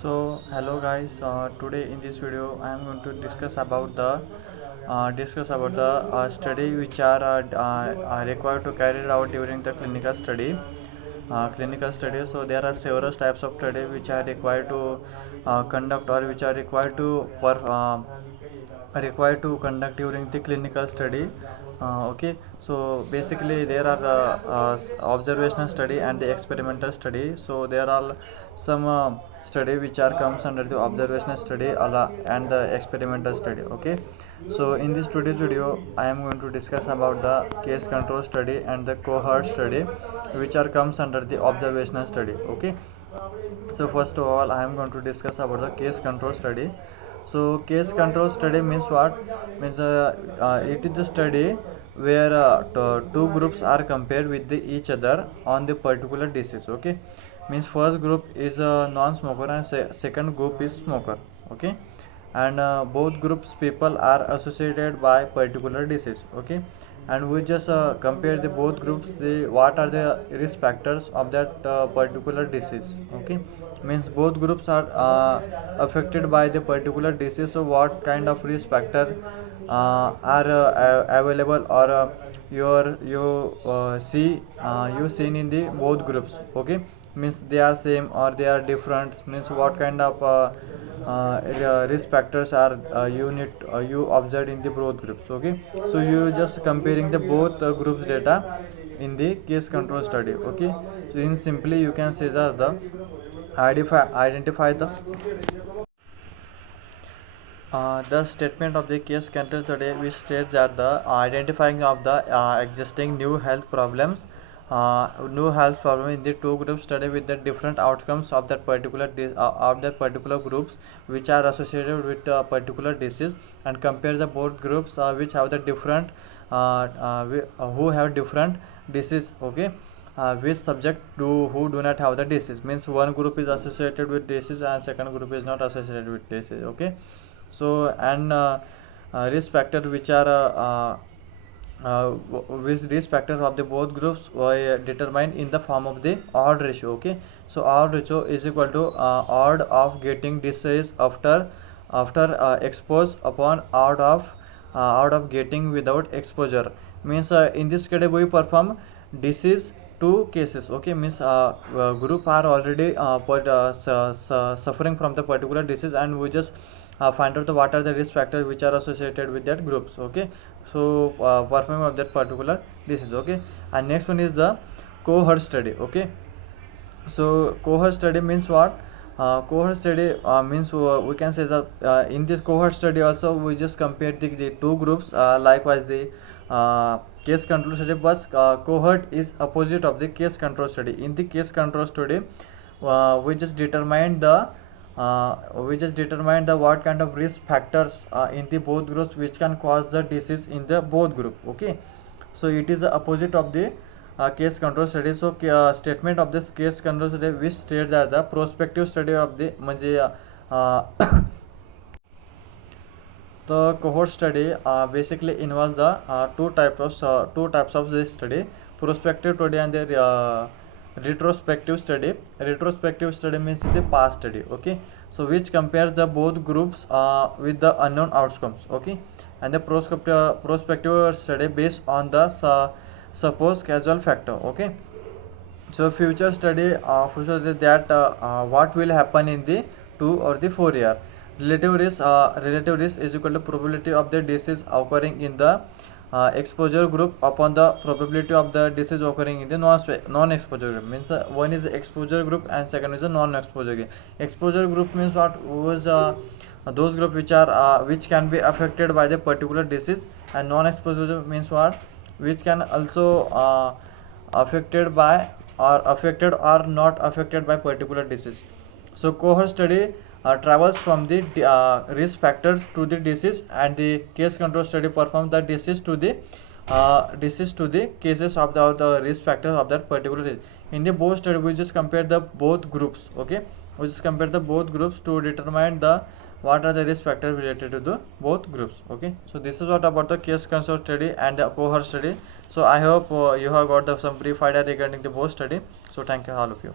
So hello guys, today in this video I am going to discuss about the study which are required to carry out during the clinical study. So there are several types of study which are required to conduct, or which are required to conduct during the clinical study. Okay, so basically there are the observational study and the experimental study. So there are some study which are comes under the observational study and the experimental study. Okay, so in this today's video I am going to discuss about the case control study and the cohort study, which are comes under the observational study. Okay, so first of all I am going to discuss about the case control study. So case control study means what? Means it is the study where two groups are compared with each other on the particular disease. Okay, means first group is a non-smoker and second group is smoker. Okay, and both groups people are associated by particular disease. Okay, and we just compare the both groups, the what are the risk factors of that particular disease. Okay, means both groups are affected by the particular disease, so what kind of risk factor are available, or you seen in the both groups. Okay, means they are same or they are different, means what kind of risk factors are you observed in the both groups. Okay, so you just comparing the both groups data in the case control study. Okay, so in simply you can say that the identify the statement of the case control study, which states that the identifying of the existing new health problem in the two groups study with the different outcomes of that particular groups which are associated with a particular disease, and compare the both groups which have the different who have different disease. Okay, which subject who do not have the disease, means one group is associated with disease and second group is not associated with disease. Okay, so and risk factor which are which risk factors of the both groups were determined in the form of the odd ratio. Okay, so odd ratio is equal to odd of getting disease after expose upon odd of getting without exposure. Means in this category we perform disease two cases. Okay, means group are already suffering from the particular disease, and we just find out what are the risk factors which are associated with that groups. Okay, so performing of that particular disease. Okay, and next one is the cohort study. Okay, so cohort study means what? Cohort study means we can say that in this cohort study also we just compare the two groups, likewise the case control study, but cohort is opposite of the case control study. In the case control study we just determine the what kind of risk factors in the both groups which can cause the disease in the both group. Okay, so it is the opposite of the case control study. So statement of this case control study which state that the prospective study of the म्हणजे the cohort study basically involves the two types of this study: prospective study and the retrospective study. Retrospective study means the past study. Okay, so which compares the both groups with the unknown outcomes. Okay, and the prospective study based on the supposed causal factor. Okay, so future study that what will happen in the 2 or the 4 year. Relative risk is equal to probability of the disease occurring in the exposure group upon the probability of the disease occurring in the non-exposure group. Means one is exposure group and second is a non-exposure group. Exposure group means what? Was those group which can be affected by the particular disease, and non-exposure means what? Which can also affected by or affected or not affected by particular disease. So cohort study travels from the risk factors to the disease, and the case control study performs the disease to the cases of the risk factors of that particular disease. In the both study we just compare the both groups. Okay, we just compare the both groups to determine the what are the risk factors related to the both groups. Okay, so this is what about the case control study and the cohort study. So I hope you have got some brief idea regarding the both study. So thank you all of you.